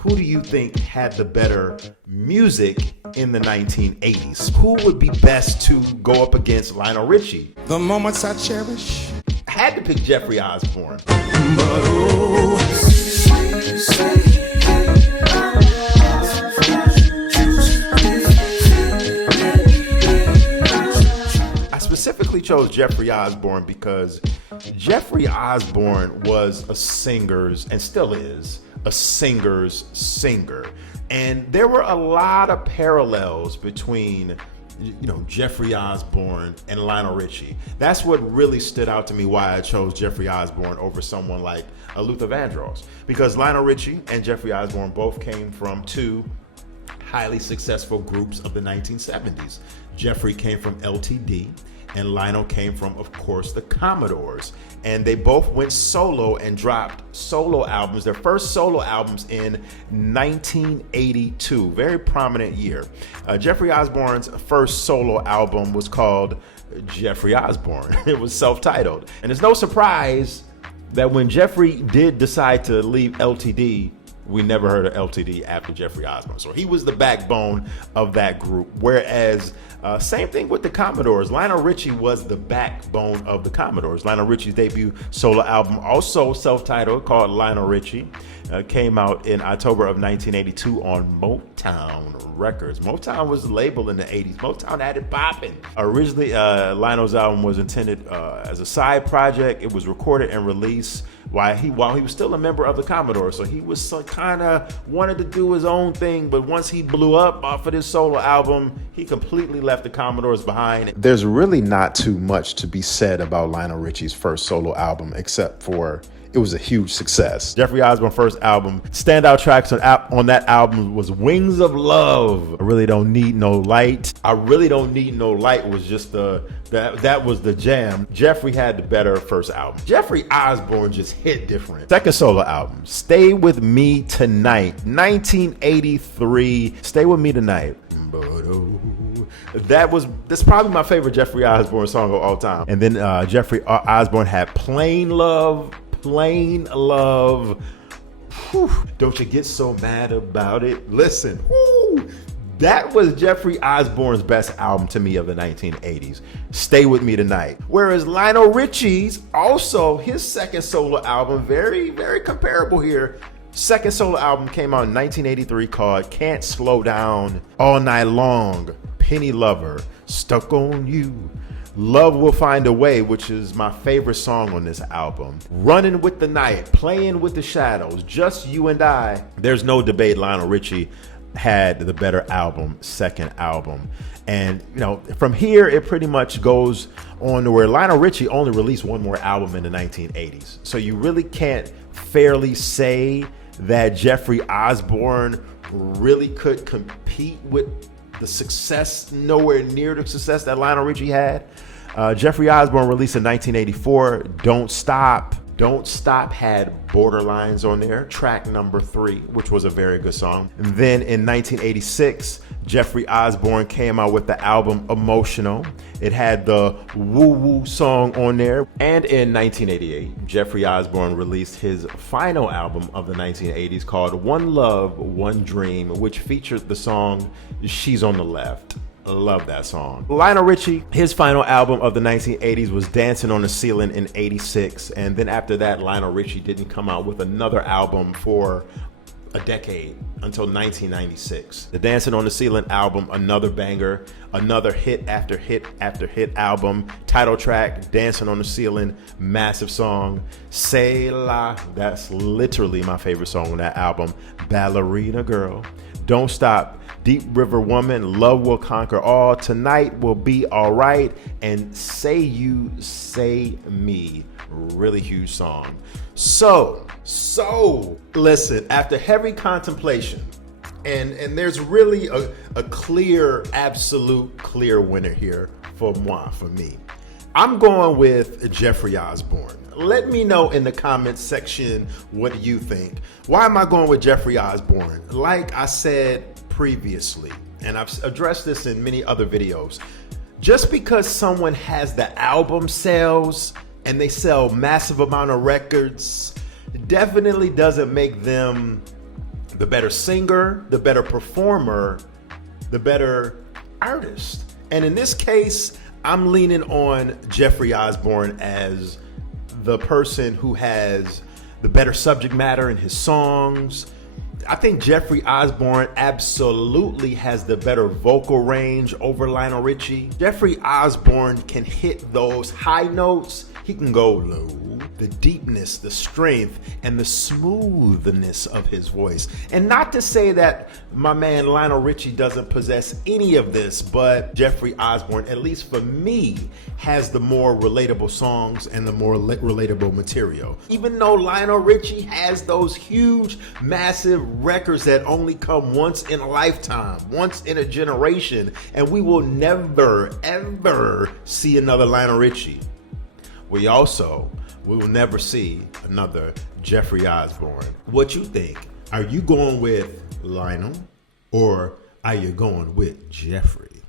who do you think had the better music in the 1980s? Who would be best to go up against Lionel Richie? The moments I cherish. I had to pick Jeffrey Osborne. I specifically chose Jeffrey Osborne because Jeffrey Osborne was a singer's, and still is, a singer's singer. And there were a lot of parallels between Jeffrey Osborne and Lionel Richie. That's what really stood out to me, why I chose Jeffrey Osborne over someone like Luther Vandross. Because Lionel Richie and Jeffrey Osborne both came from two highly successful groups of the 1970s. Jeffrey came from LTD, and Lionel came from, of course, the Commodores. And they both went solo and dropped solo albums, their first solo albums in 1982, very prominent year. Jeffrey Osborne's first solo album was called Jeffrey Osborne. It was self-titled. And it's no surprise that when Jeffrey did decide to leave LTD, we never heard of LTD after Jeffrey Osborne. So he was the backbone of that group. Whereas, same thing with the Commodores. Lionel Richie was the backbone of the Commodores. Lionel Richie's debut solo album, also self-titled, called Lionel Richie, came out in October of 1982 on Motown Records. Motown was the label in the 80s. Motown had it popping. Originally, Lionel's album was intended as a side project. It was recorded and released while he was still a member of the Commodores. So he was kind of wanted to do his own thing, but once he blew up off of this solo album, he completely left the Commodores behind. There's really not too much to be said about Lionel Richie's first solo album, except for it was a huge success. Jeffrey Osborne's first album, standout tracks on that album was Wings of Love, I Really Don't Need No Light. I Really Don't Need No Light was just that was the jam. Jeffrey had the better first album. Jeffrey Osborne just hit different. Second solo album, Stay With Me Tonight, 1983. Stay With Me Tonight. That's probably my favorite Jeffrey Osborne song of all time. And then Jeffrey Osborne had Plain Love. Whew, don't you get so mad about it? Listen, whew, that was Jeffrey Osborne's best album to me of the 1980s. Stay With Me Tonight. Whereas Lionel Richie's, also his second solo album, very, very comparable here. Second solo album came out in 1983 called Can't Slow Down, All Night Long, Penny Lover, Stuck on You, Love Will Find a Way, which is my favorite song on this album, Running with the Night, Playing with the Shadows, Just You and I. There's no debate Lionel Richie had the better album, second album. And from here it pretty much goes on to where Lionel Richie only released one more album in the 1980s. So you really can't fairly say that Jeffrey Osborne really could compete with the success, nowhere near the success that Lionel Richie had. Jeffrey Osborne released in 1984, Don't Stop. Don't Stop had Borderlines on there, track number 3, which was a very good song. And then in 1986, Jeffrey Osborne came out with the album Emotional. It had the Woo Woo song on there. And in 1988, Jeffrey Osborne released his final album of the 1980s called One Love, One Dream, which featured the song She's on the Left. I love that song. Lionel Richie, his final album of the 1980s was Dancing on the Ceiling in 86. And then after that, Lionel Richie didn't come out with another album for a decade until 1996. The Dancing on the Ceiling album, another banger, another hit after hit after hit album. Title track, Dancing on the Ceiling, massive song. Say La, that's literally my favorite song on that album. Ballerina Girl, Don't Stop, Deep River Woman, Love Will Conquer All, Tonight Will Be Alright, and Say You, Say Me. Really huge song. So listen, after heavy contemplation, and there's really a clear, absolute clear winner here for me. I'm going with Jeffrey Osborne. Let me know in the comments section what you think. Why am I going with Jeffrey Osborne? Like I said previously, and I've addressed this in many other videos, just because someone has the album sales and they sell massive amount of records definitely doesn't make them The better singer, the better performer, the better artist. And in this case, I'm leaning on Jeffrey Osborne as the person who has the better subject matter in his songs. I think Jeffrey Osborne absolutely has the better vocal range over Lionel Richie. Jeffrey Osborne can hit those high notes. He can go low. The deepness, the strength, and the smoothness of his voice. And not to say that my man Lionel Richie doesn't possess any of this, but Jeffrey Osborne, at least for me, has the more relatable songs and the more relatable material. Even though Lionel Richie has those huge, massive records that only come once in a lifetime, once in a generation, and we will never, ever see another Lionel Richie. We will never see another Jeffrey Osborne. What you think? Are you going with Lionel or are you going with Jeffrey?